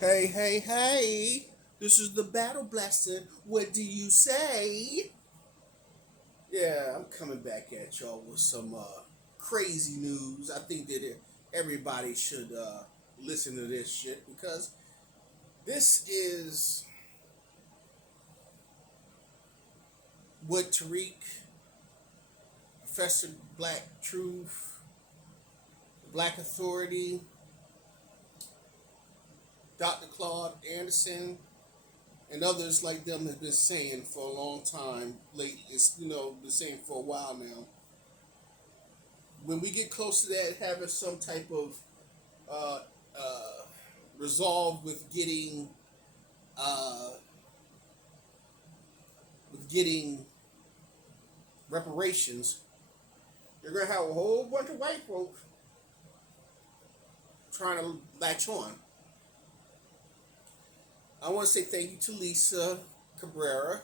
Hey, hey, hey! This is the Battle Blaster. What do you say? Yeah, I'm coming back at y'all with some crazy news. I think that everybody should listen to this shit because this is what Tariq, Professor Black Truth, Black Authority, Dr. Claude Anderson, and others like them have been saying for a long time lately. It's been saying for a while now. When we get close to that, having some type of uh, uh, resolve uh, with getting reparations, you're gonna have a whole bunch of white folks trying to latch on. I want to say thank you to Lisa Cabrera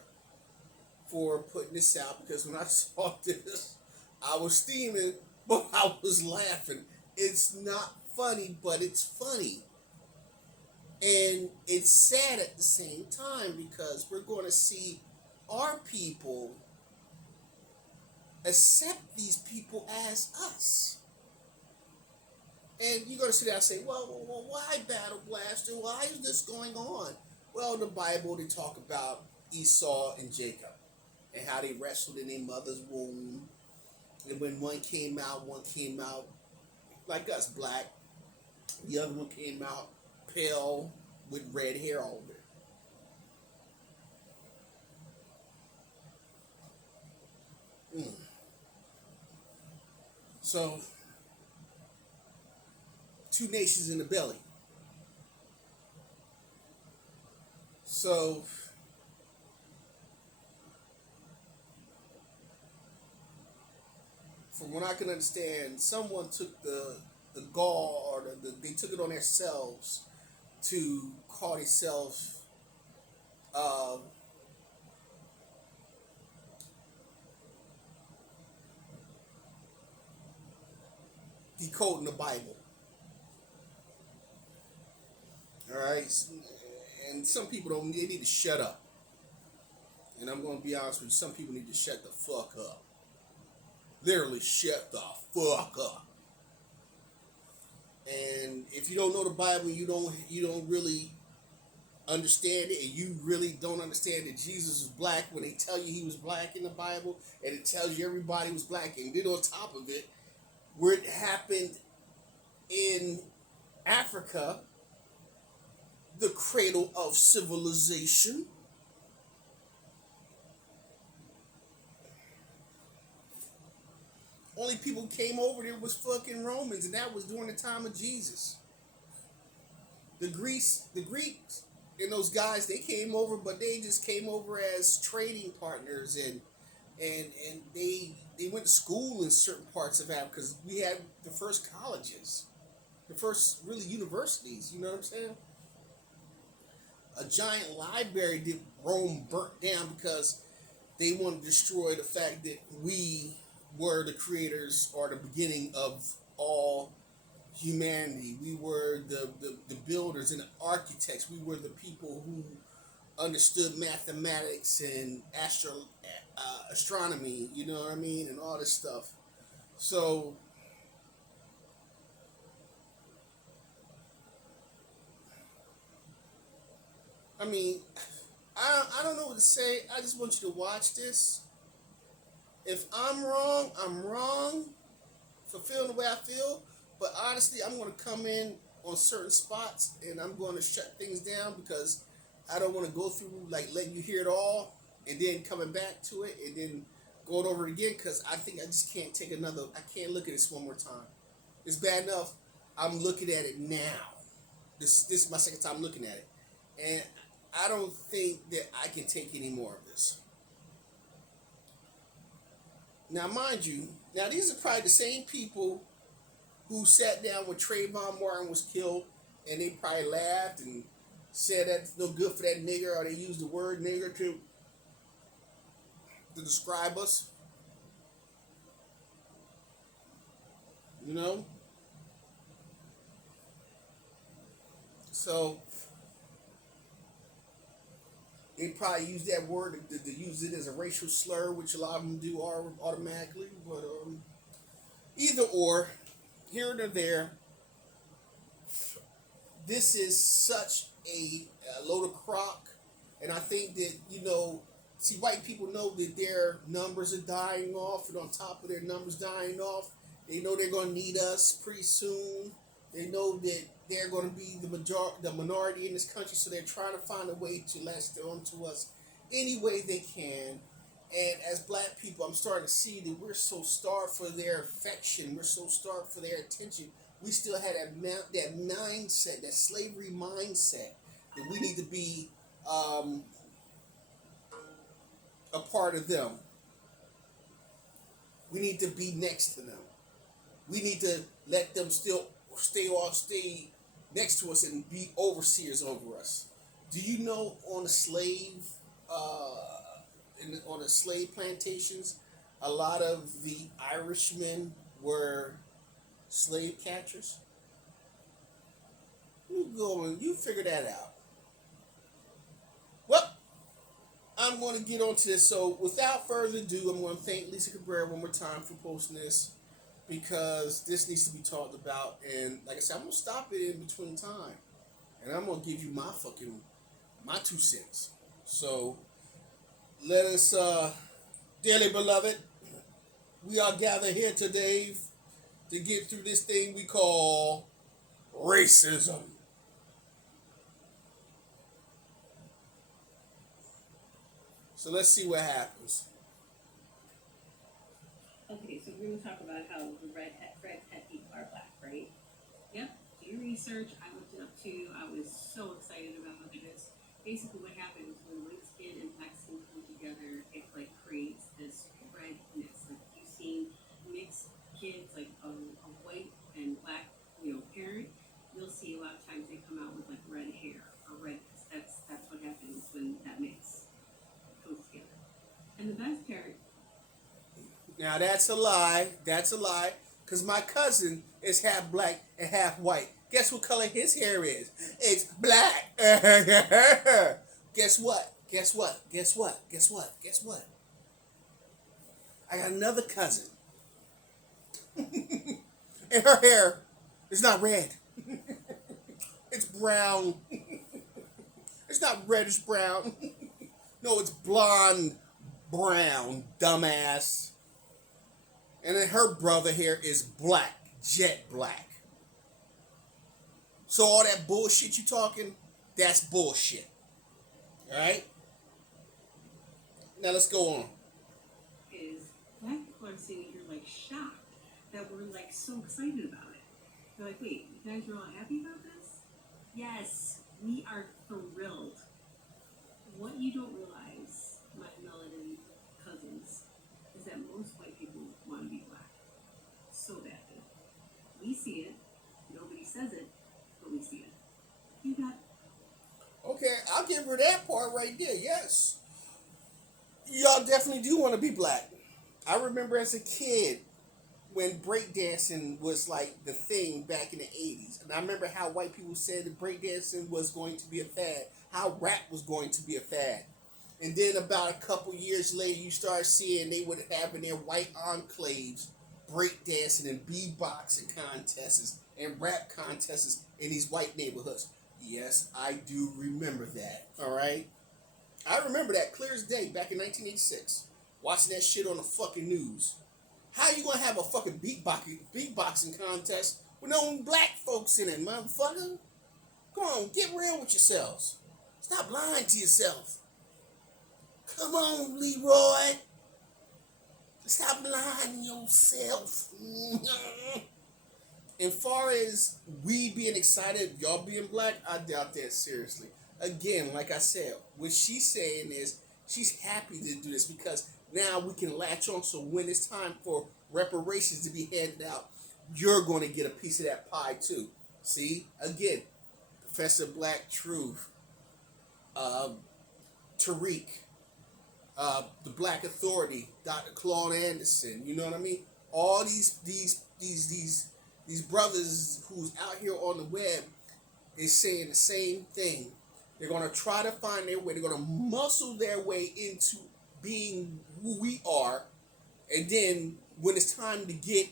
for putting this out because when I saw this, I was steaming, but I was laughing. It's not funny, but it's funny. And it's sad at the same time because we're going to see our people accept these people as us. And you're going to sit down and say, well, why Battle Blaster? Why is this going on? Well, in the Bible, they talk about Esau and Jacob and how they wrestled in their mother's womb. And when one came out like us, black. The other one came out pale with red hair all over it. So, two nations in the belly. So, from what I can understand, someone took the gall or they took it on themselves to call themselves uh, decoding the Bible. All right, and some people don't. They need to shut up. And I'm going to be honest with you. Some people need to shut the fuck up. Literally, shut the fuck up. And if you don't know the Bible, you don't really understand it, and you really don't understand that Jesus was black when they tell you he was black in the Bible, and it tells you everybody was black, and then on top of it, where it happened in Africa, the cradle of civilization. Only people who came over there was fucking Romans, and that was during the time of Jesus. The Greeks, and those guys, they came over, but they just came over as trading partners, and they went to school in certain parts of Africa because we had the first colleges, the first really universities. You know what I'm saying? A giant library that Rome burnt down because they wanted to destroy the fact that we were the creators or the beginning of all humanity. We were the builders and the architects. We were the people who understood mathematics and astronomy, you know what I mean, and all this stuff. So, I mean, I don't know what to say. I just want you to watch this. If I'm wrong, I'm wrong for feeling the way I feel. But honestly, I'm going to come in on certain spots and I'm going to shut things down because I don't want to go through like letting you hear it all and then coming back to it and then going over it again because I think I just can't take another. I can't look at this one more time. It's bad enough. I'm looking at it now. This is my second time looking at it, and I don't think that I can take any more of this. Now, mind you, now these are probably the same people who sat down when Trayvon Martin was killed, and they probably laughed and said that's no good for that nigger, or they used the word nigger to describe us. You know, so They probably use that word to use it as a racial slur, which a lot of them do automatically. But either or, here or there, this is such a load of crock, and I think that see, white people know that their numbers are dying off, and on top of their numbers dying off, they know they're going to need us pretty soon. They know that they're going to be the minority in this country, so they're trying to find a way to latch on to us any way they can. And as black people, I'm starting to see that we're so starved for their affection. We're so starved for their attention. We still had that mindset, that slavery mindset, that we need to be a part of them. We need to be next to them. We need to let them still stay next to us and be overseers over us. Do you know on on the slave plantations, a lot of the Irishmen were slave catchers? You figure that out. Well, I'm going to get on to this. So, without further ado, I'm going to thank Lisa Cabrera one more time for posting this because this needs to be talked about. And like I said, I'm going to stop it in between time, and I'm going to give you my 2 cents. So, let us, dearly beloved, we are gathered here today to get through this thing we call racism. So let's see what happens. Okay, so we're going to talk about how the redhead people are black, right? Yep. Do your research. I looked it up too. I was so excited about this. Basically, what happens when white skin and black skin come together, it like creates this redness. Like you've seen mixed kids, like a white and black, parent. You'll see a lot of times they come out with like red hair or red. That's what happens when that mix comes together. And the best part. Now that's a lie. That's a lie. Because my cousin is half black and half white. Guess what color his hair is? It's black. Guess what? Guess what? Guess what? Guess what? Guess what? I got another cousin. And her hair is not red. It's brown. It's not reddish brown. No, it's blonde brown, dumbass. And then her brother here is black, jet black. So all that bullshit you talking, that's bullshit. Alright? Now let's go on. Is black people are sitting here like shocked that we're like so excited about it. They're like, wait, you guys are all happy about this? Yes, we are thrilled. What you don't realize, my melanin cousins, is that most white people want to be black so badly. We see it. Nobody says it, but we see it. You got. Okay, I'll give her that part right there. Yes, y'all definitely do want to be black. I remember as a kid when breakdancing was like the thing back in the 80s, and I remember how white people said that breakdancing was going to be a fad, how rap was going to be a fad. And then about a couple years later, you start seeing they would have in their white enclaves breakdancing and beatboxing contests and rap contests in these white neighborhoods. Yes, I do remember that. All right? I remember that clear as day back in 1986. Watching that shit on the fucking news. How you gonna have a fucking beatboxing contest with no black folks in it, motherfucker? Come on, get real with yourselves. Stop lying to yourself. Come on, Leroy. Stop lying to yourself. As far as we being excited, y'all being black, I doubt that seriously. Again, like I said, what she's saying is she's happy to do this because now we can latch on. So when it's time for reparations to be handed out, you're going to get a piece of that pie too. See, again, Professor Black Truth, Tariq, the Black Authority, Dr. Claude Anderson. You know what I mean? All these brothers who's out here on the web is saying the same thing. They're gonna try to find their way. They're gonna muscle their way into being who we are, and then when it's time to get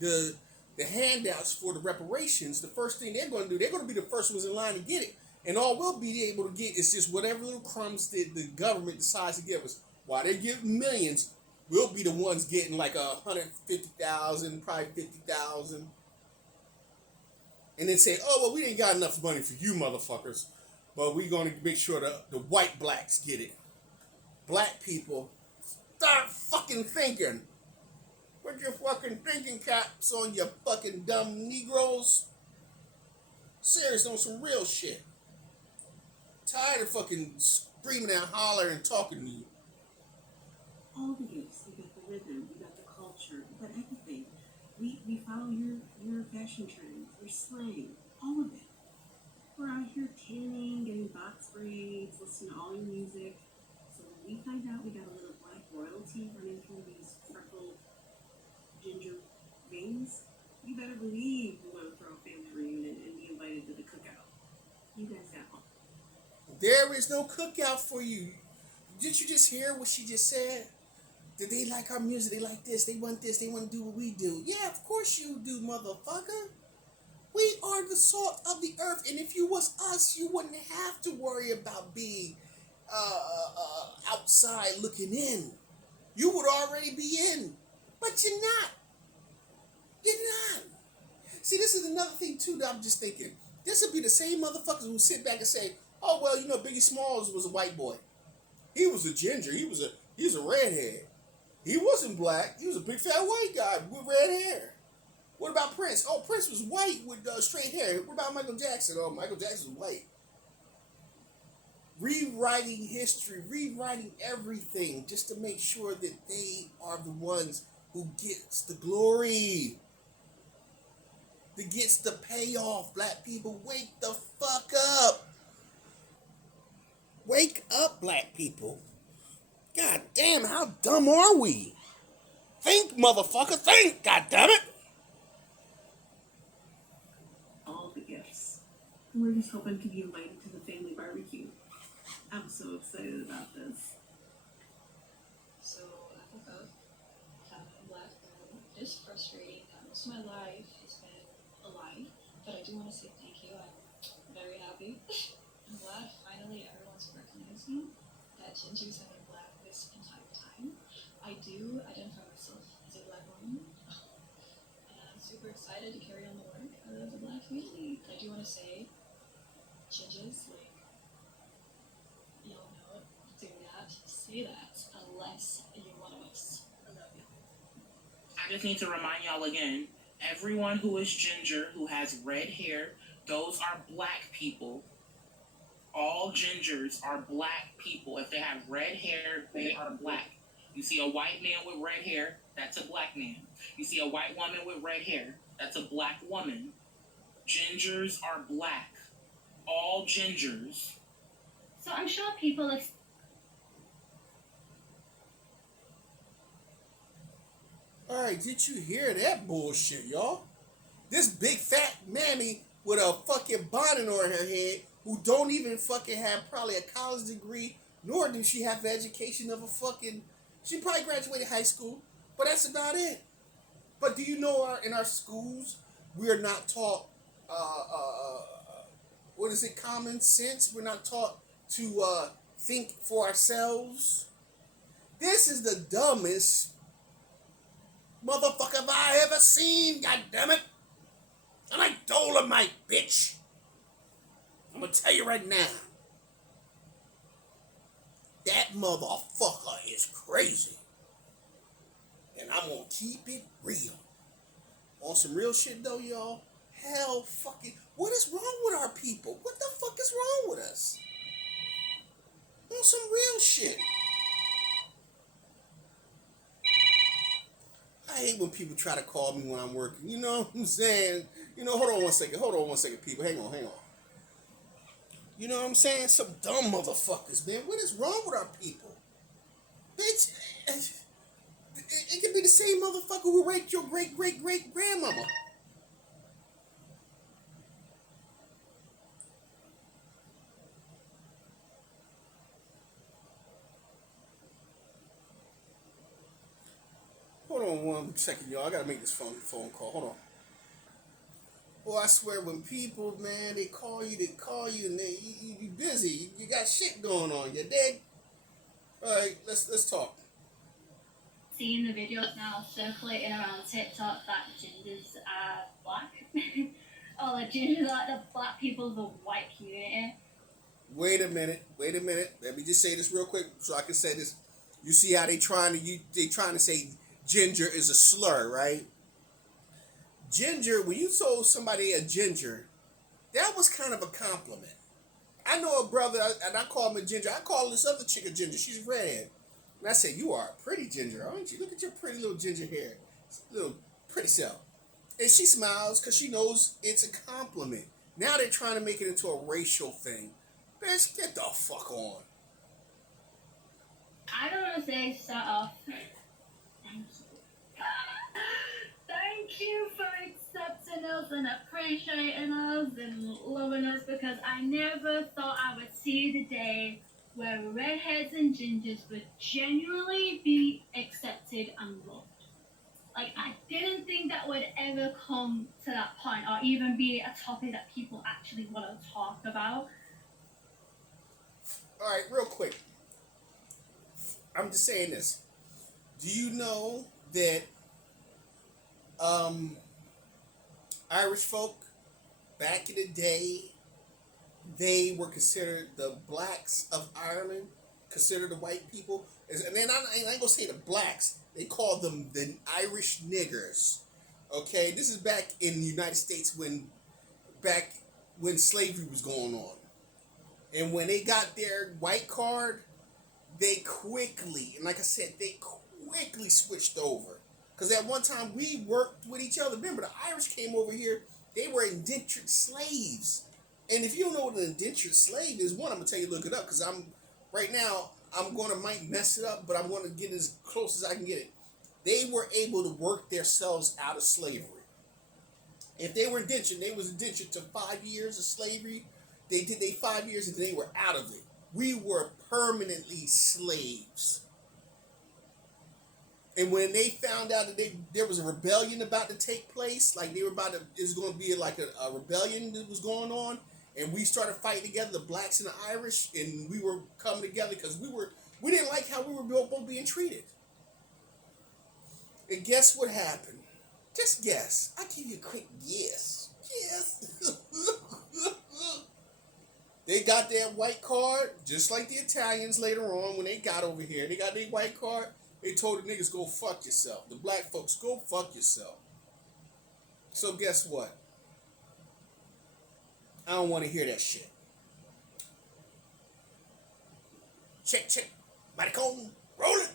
the the handouts for the reparations, the first thing they're gonna do, they're gonna be the first ones in line to get it, and all we'll be able to get is just whatever little crumbs that the government decides to give us. While they're getting millions, we'll be the ones getting like 150,000, probably 50,000, and then say, "Oh well, we ain't got enough money for you motherfuckers, but we're gonna make sure the white blacks get it." Black people, start fucking thinking. Put your fucking thinking caps on, your fucking dumb Negroes. Serious on some real shit. Tired of fucking screaming and hollering and talking to you. All the gifts. You got the rhythm, you got the culture, you got everything. We follow your fashion trends, your slang, all of it. We're out here tanning, getting box braids, listening to all your music. So when we find out we got a little black royalty running through these freckled ginger veins, you better believe we want to throw a family reunion and be invited to the cookout. You guys got one. There is no cookout for you. Did you just hear what she just said? Did they like our music? They like this. They want this. They want to do what we do. Yeah, of course you do, motherfucker. We are the salt of the earth, and if you was us, you wouldn't have to worry about being outside looking in. You would already be in, but you're not. You're not. See, this is another thing too that I'm just thinking. This would be the same motherfuckers who sit back and say, "Oh well, you know, Biggie Smalls was a white boy. He was a ginger. He's a redhead. He wasn't black. He was a big fat white guy with red hair." What about Prince? Oh, Prince was white with straight hair. What about Michael Jackson? Oh, Michael Jackson was white. Rewriting history, rewriting everything just to make sure that they are the ones who gets the glory, that gets the payoff. Black people, wake the fuck up. Wake up, black people. God damn, how dumb are we? Think, motherfucker, think, god damn it. All the gifts. We're just hoping to be invited to the family barbecue. I'm so excited about this. So I woke up having a black girl. It's frustrating that most of my life has been a lie, but I do want to say thank you. I'm very happy. I'm glad finally everyone's recognizing that gingers have been black this entire time. I do identify myself as a black woman, and I'm super excited to carry on the work of the black community. I do want to say, gingers, like, y'all know it, do not say that unless you're one of us. I love you. I just need to remind y'all again, everyone who is ginger, who has red hair, those are black people. All gingers are black people. If they have red hair, they are black. You see a white man with red hair, that's a black man. You see a white woman with red hair, that's a black woman. Gingers are black. All gingers. So I'm sure people Alright, did you hear that bullshit, y'all? This big fat mammy with a fucking bonnet on her head who don't even fucking have probably a college degree, nor do she have the education of a fucking... She probably graduated high school, but that's about it. But do you know in our schools, we are not taught, what is it, common sense? We're not taught to think for ourselves. This is the dumbest motherfucker I ever seen, goddammit. And I Dolomite, bitch. I'm gonna tell you right now. That motherfucker is crazy. And I'm gonna keep it real. On some real shit though, y'all. Hell fucking... What is wrong with our people? What the fuck is wrong with us? On some real shit. I hate when people try to call me when I'm working. You know what I'm saying? You know, hold on one second, people. Hang on. You know what I'm saying? Some dumb motherfuckers, man. What is wrong with our people? Bitch, it could be the same motherfucker who raped your great-great-great-grandmama. 1 second, y'all. I gotta make this phone call. Hold on. Boy, I swear, when people, man, they call you, and you be busy. You got shit going on. You dig? All right, let's talk. Seeing the videos now circulating around TikTok that gingers are black. Oh, the gingers are the black people of the white community. Wait a minute. Let me just say this real quick so I can say this. You see how they trying to say ginger is a slur, right? Ginger, when you told somebody a ginger, that was kind of a compliment. I know a brother, and I call him a ginger. I call this other chick a ginger. She's redhead. And I say, you are a pretty ginger, aren't you? Look at your pretty little ginger hair. Little pretty self. And she smiles because she knows it's a compliment. Now they're trying to make it into a racial thing. Bitch, get the fuck on. I don't want to say start off. Thank you. Thank you for accepting us and appreciating us and loving us, because I never thought I would see the day where redheads and gingers would genuinely be accepted and loved. Like, I didn't think that would ever come to that point or even be a topic that people actually want to talk about. All right, real quick. I'm just saying this. Do you know that Irish folk back in the day, they were considered the blacks of Ireland, considered the white people, and then I ain't gonna say the blacks. They called them the Irish niggers. Okay, this is back in the United States when slavery was going on, and when they got their white card, they quickly, and like I said, they quickly switched over. Because at one time we worked with each other. Remember, the Irish came over here. They were indentured slaves. And if you don't know what an indentured slave is, one, I'm gonna tell you, look it up. Because I'm gonna might mess it up, but I'm gonna get as close as I can get it. They were able to work themselves out of slavery. If they were indentured, they was indentured to 5 years of slavery. They did they 5 years and they were out of it. We were permanently slaves. And when they found out that there was a rebellion about to take place, like they were about to, it was going to be like a rebellion that was going on, and we started fighting together, the blacks and the Irish, and we were coming together because we didn't like how we were both being treated. And guess what happened? Just guess. I give you a quick guess. Yes. They got that white card, just like the Italians later on when they got over here. They got their white card. They told the niggas, go fuck yourself. The black folks, go fuck yourself. So guess what? I don't want to hear that shit. Check. Maricon, roll it.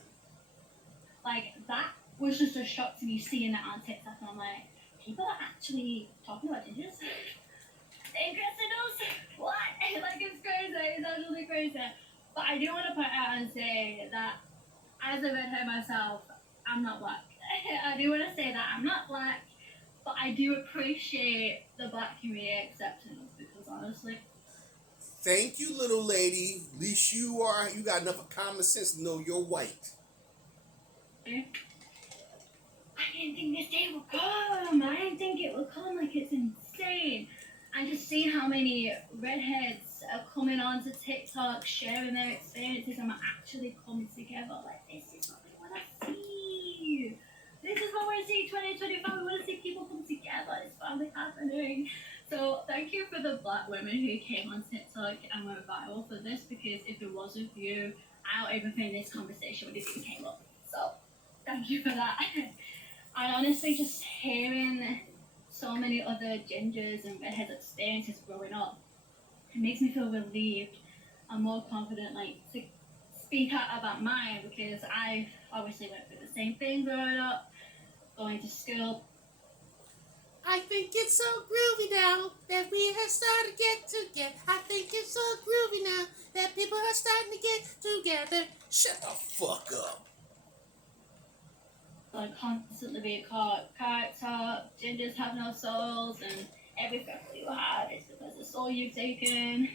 Like, that was just a shock to me seeing that on TikTok. And I'm like, people are actually talking about gingers? Interested us? What? Like, it's crazy. It's absolutely crazy. But I do want to point out and say that as a redhead myself, I'm not black. I do want to say that I'm not black, but I do appreciate the black community accepting us, because honestly. Thank you, little lady. At least you got enough of common sense to know you're white. I didn't think this day would come. I didn't think it would come. Like, it's insane. And just seeing how many redheads are coming onto TikTok, sharing their experiences, and are actually coming together. Like, this is what we want to see. This is what we want to see 2025. We want to see people come together. It's finally happening. So thank you for the black women who came on TikTok and were viral for this, because if it wasn't for you, I don't even think this conversation would have even came up. So thank you for that. And honestly, just hearing so many other gingers and redheads experiences growing up, it makes me feel relieved and more confident, like, to speak out about mine, because I obviously went through the same thing growing up, going to school. I think it's so groovy now that we have started to get together. I think it's so groovy now that people are starting to get together. Shut the fuck up. Like, constantly being caught character, gingers have no souls, and every freckle you have is because the soul you've taken.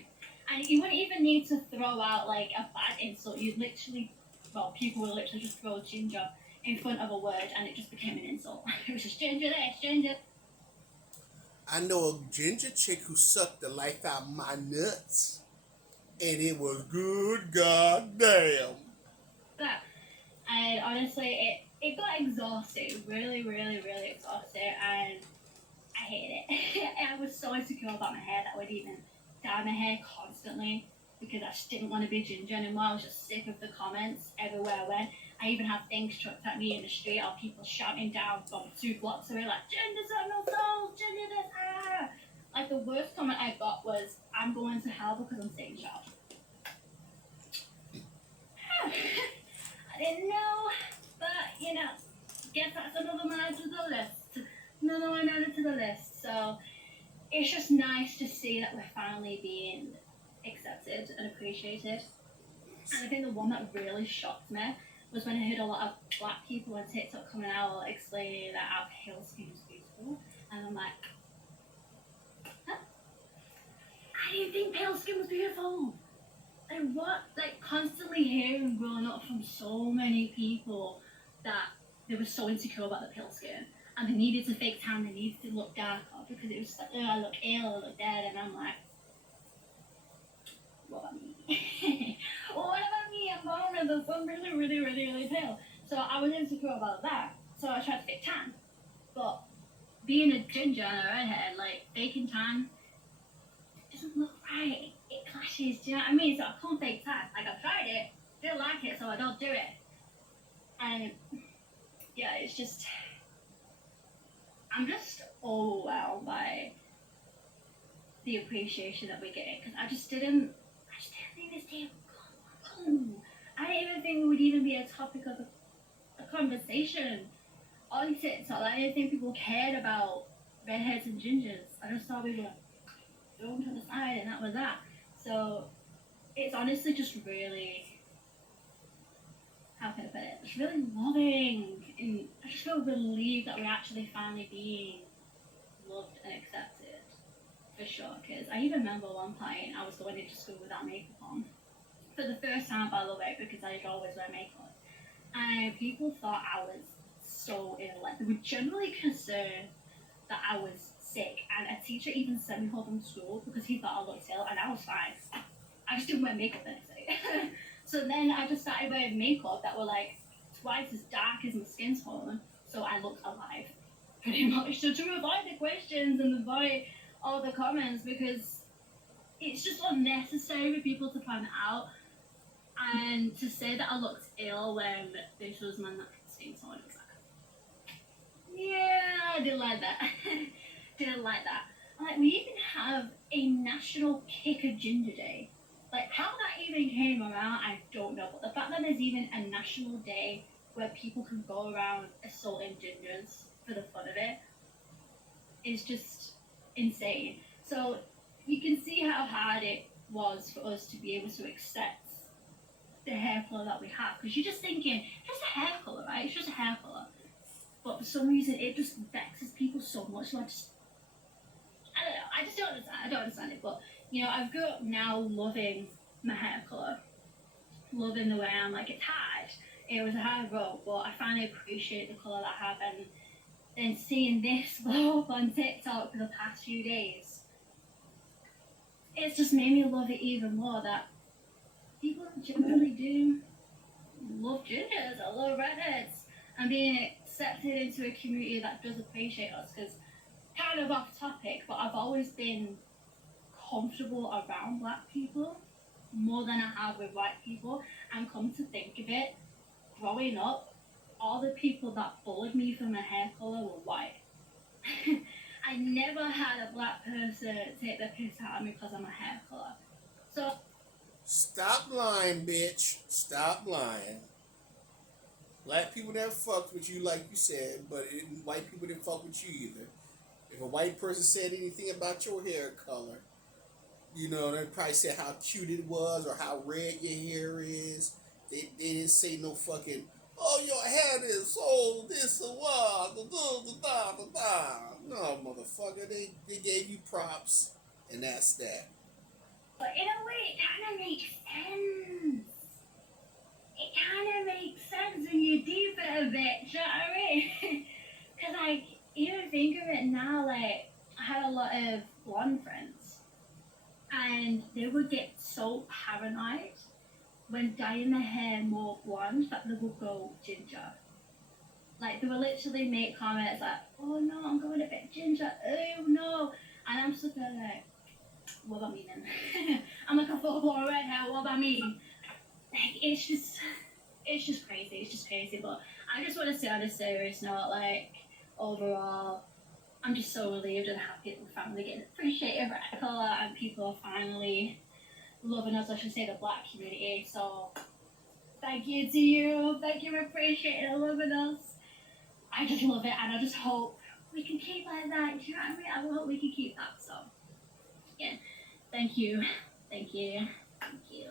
And you wouldn't even need to throw out like a bad insult. You'd literally, well, people would literally just throw ginger in front of a word, and it just became an insult. It was just ginger this, ginger. I know a ginger chick who sucked the life out of my nuts, and it was good goddamn. That. And honestly, it got exhausting, really, really, really exhausting, and I hated it. I was so insecure about my hair that I would even dye my hair constantly because I just didn't want to be ginger anymore. I was just sick of the comments everywhere I went. I even had things chucked at me in the street or people shouting down from 2 blocks away like, "Ginger's got no soul, Ginger this, ah!" Like, the worst comment I got was, "I'm going to hell because I'm staying sharp." I didn't know, but, guess that's another one added to the list. Another one added to the list. So it's just nice to see that we're finally being accepted and appreciated. And I think the one that really shocked me was when I heard a lot of black people on TikTok coming out explaining that our pale skin is beautiful. And I'm like, huh? I didn't think pale skin was beautiful. Like, what? Like, constantly hearing growing up from so many people that they were so insecure about the pale skin. And they needed to fake tan, they needed to look darker because it was like, oh, I look ill, I look dead. And I'm like, what about me? Well, what about me? I'm vulnerable, so I'm really, really, really, really pale. So I was insecure about that. So I tried to fake tan. But being a ginger and a redhead, like, faking tan doesn't look right. It clashes, do you know what I mean? So I can't fake tan. Like, I tried it, didn't like it, so I don't do it. And yeah, it's just, I'm just overwhelmed by the appreciation that we're getting because I just didn't think this day would come. I didn't even think it would even be a topic of a conversation on TikTok. I didn't think people cared about redheads and gingers. I just thought we were thrown to the side and that was that. So it's honestly just really, how can I put it? It's really loving, and I just feel relieved that we're actually finally being loved and accepted. For sure, because I even remember one point I was going into school without makeup on. For the first time, by the way, because I always wear makeup. And people thought I was so ill. Like, they were generally concerned that I was sick. And a teacher even sent me home from school because he thought I looked ill, and I was fine. I just didn't wear makeup the next day. So then I just started wearing makeup that were like twice as dark as my skin tone, so I looked alive. Pretty much. So to avoid the questions and avoid all the comments, because it's just unnecessary for people to find out and to say that I looked ill when this was my natural skin tone. It was like, yeah, I didn't like that. Didn't like that. Like, we even have a National Kick a Ginger Day. Like, how that even came around, I don't know. But the fact that there's even a national day where people can go around assaulting gingers for the fun of it is just insane. So you can see how hard it was for us to be able to accept the hair color that we have, because you're just thinking, just a hair color, right? It's just a hair color. But for some reason, it just vexes people so much. So I don't know. I just don't understand. I don't understand it. But I've grew up now loving my hair color, loving the way I am. Like, it's hard. It was a hard road, but I finally appreciate the color that I have. And then seeing this blow up on TikTok for the past few days, it's just made me love it even more. That people generally do love gingers, I love redheads, and being accepted into a community that does appreciate us. Because, kind of off topic, but I've always been comfortable around black people more than I have with white people. And come to think of it, growing up, all the people that bullied me for my hair color were white. I never had a black person take the piss out of me because of my hair color. So Stop lying, bitch. Stop lying. Black people never fucked with you, like you said, but white people didn't fuck with you either. If a white person said anything about your hair color, they probably said how cute it was or how red your hair is. They didn't say no fucking, oh, your hair is so this and what, no, motherfucker. They gave you props, and that's that. but in a way, it kind of makes sense. It kind of makes sense when you deep it a bit. Do you know what I mean? Because, like, even think of it now, like, I had a lot of blonde friends, and they would get so paranoid when dyeing their hair more blonde that they would go ginger. Like, they would literally make comments like, oh no, I'm going a bit ginger, oh no. And I'm just like, what about me then? I'm like a full blown redhead, what about me? Like, it's just crazy. It's just crazy. But I just want to say on a serious note, like, overall, I'm just so relieved and happy that we're finally getting appreciated for colour and people are finally loving us, I should say, the black community. So, thank you to you. Thank you for appreciating and loving us. I just love it, and I just hope we can keep like that. Do you know what I mean? I hope we can keep that. So, yeah. Thank you. Thank you. Thank you. I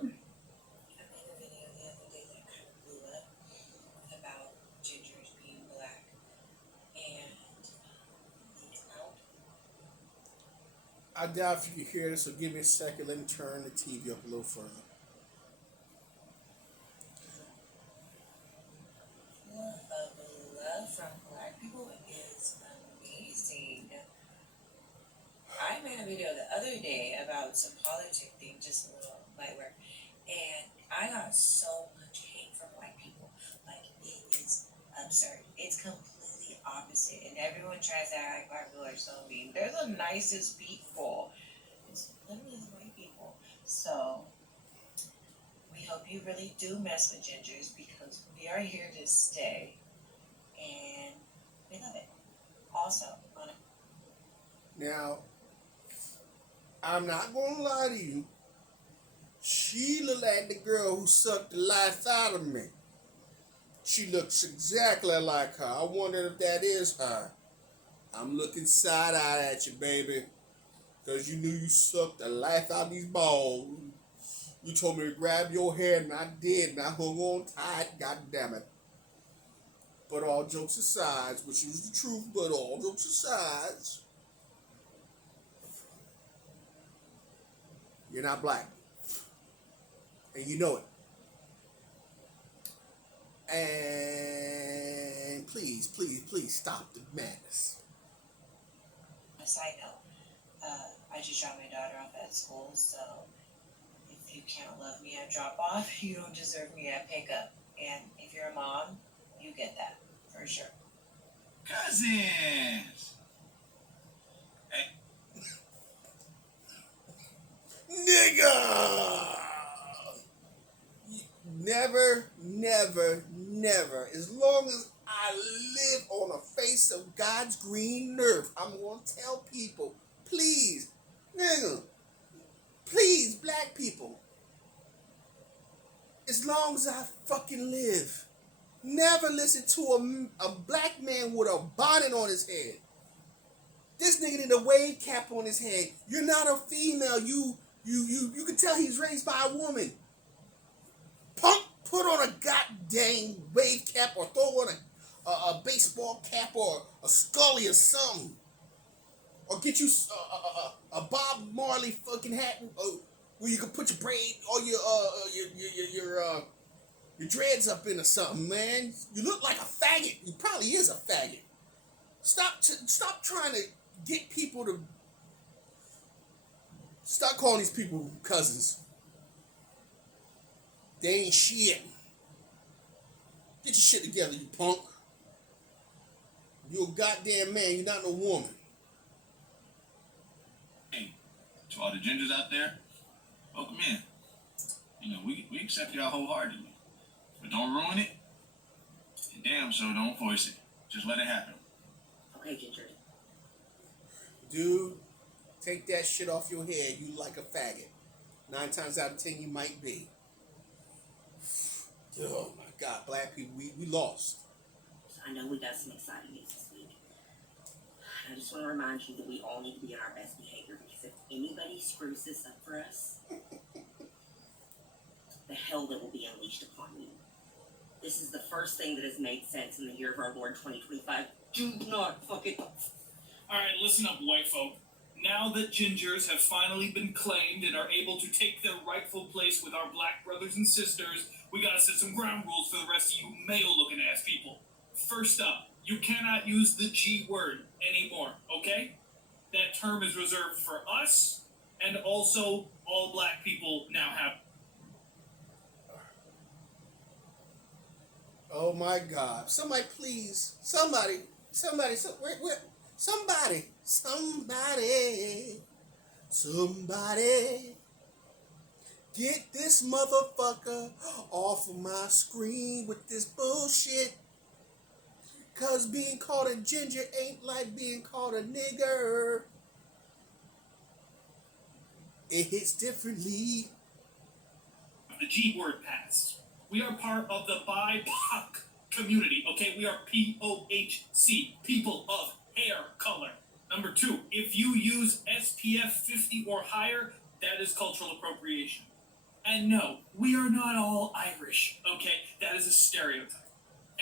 made a video the other day that kind of blew up about gingers being black and leaked out. I doubt if you can hear this, so give me a second. Let me turn the TV up a little further. The love from black people is amazing. I made a video the other day about some politic thing, just a little light work, and I got so much hate from black people. Like, it is absurd. It's completely opposite, and everyone tries to act like black people are so mean. They're the nicest people. It's literally the white people. So, we hope you really do mess with gingers because we are here to stay, and we love it. Also, on Now, I'm not gonna lie to you. She looked like the girl who sucked the life out of me. She looks exactly like her. I wonder if that is her. I'm looking side-eye at you, baby. Because you knew you sucked the life out of these balls. You told me to grab your hair, and I did, and I hung on tight, god damn it. But all jokes aside, which was the truth, but all jokes aside, you're not black. And you know it. And please, please, please stop the madness. a side note, I just dropped my daughter off at school, so if you can't love me at drop off, you don't deserve me at pickup. And if you're a mom, you get that, for sure. Cousins! Nigga! Never, never, never. As long as I live on the face of God's green earth, I'm going to tell people, please, nigga, please, black people, as long as I fucking live, never listen to a black man with a bonnet on his head. This nigga need a wave cap on his head. You're not a female. You can tell he's raised by a woman. Punk, put on a goddamn wave cap or throw on a baseball cap or a Scully or something. Or get you a Bob Marley fucking hat where you can put your braid or your dreads up in or something, man. You look like a faggot. You probably is a faggot. Stop trying to get people to stop calling these people cousins. They ain't shit. Get your shit together, you punk. You a goddamn man. You're not no woman. Hey, to all the gingers out there, welcome in. You know, we accept y'all wholeheartedly. But don't ruin it. And damn so don't force it. Just let it happen. Okay, Ginger. Dude, take that shit off your head. You like a faggot. 9 times out of 10, you might be. Oh my God, black people, we lost. I know we got some exciting news this week. I just want to remind you that we all need to be on our best behavior because if anybody screws this up for us, the hell that will be unleashed upon you. This is the first thing that has made sense in the year of our Lord 2025. Do not fucking... Alright, listen up, white folk. Now that gingers have finally been claimed and are able to take their rightful place with our black brothers and sisters, we gotta set some ground rules for the rest of you male-looking ass people. First up, you cannot use the G word anymore, okay? That term is reserved for us, and also all black people now have. Oh my God! Somebody, please, somebody, somebody, get this motherfucker off of my screen with this bullshit. Cause being called a ginger ain't like being called a nigger. It hits differently. The G word passed. We are part of the BIPOC community, okay? We are POHC, people of hair color. Number 2, if you use SPF 50 or higher, that is cultural appropriation. And no, we are not all Irish, okay? That is a stereotype.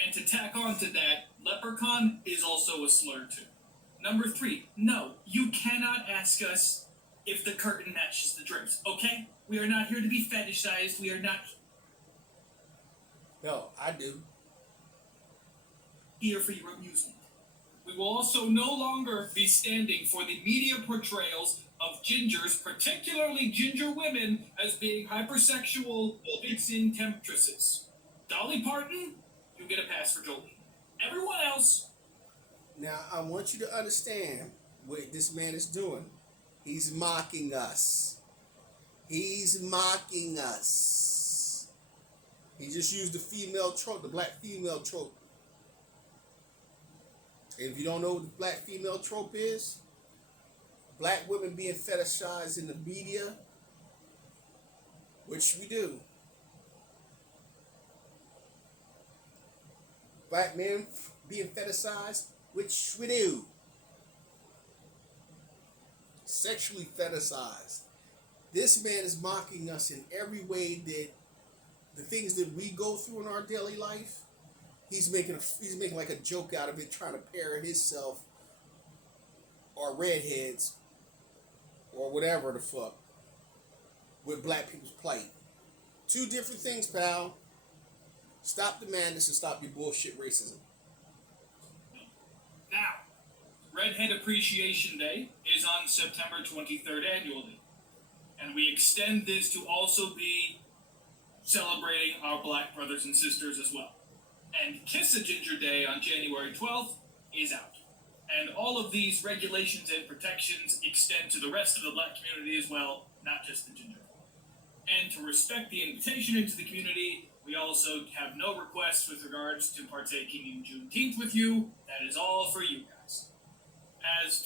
And to tack on to that, leprechaun is also a slur too. Number 3, no, you cannot ask us if the curtain matches the drapes, okay? We are not here to be fetishized. We are not No, I do. here for your amusement. We will also no longer be standing for the media portrayals of gingers, particularly ginger women, as being hypersexual vixen temptresses. Dolly Parton, you get a pass for Jolie. Everyone else. Now, I want you to understand what this man is doing. He's mocking us. He's mocking us. He just used the female trope, the black female trope. And if you don't know what the black female trope is, black women being fetishized in the media, which we do. Black men being fetishized, which we do. Sexually fetishized. This man is mocking us in every way that the things that we go through in our daily life, he's making like a joke out of it, trying to pair himself or redheads or whatever the fuck with black people's plight. 2 different things, pal. Stop the madness and stop your bullshit racism. Now, Redhead Appreciation Day is on September 23rd annually. And we extend this to also be celebrating our black brothers and sisters as well. And Kiss a Ginger Day on January 12th is out. And all of these regulations and protections extend to the rest of the black community as well, not just the ginger. And to respect the invitation into the community, we also have no requests with regards to partaking in Juneteenth with you. That is all for you guys. As for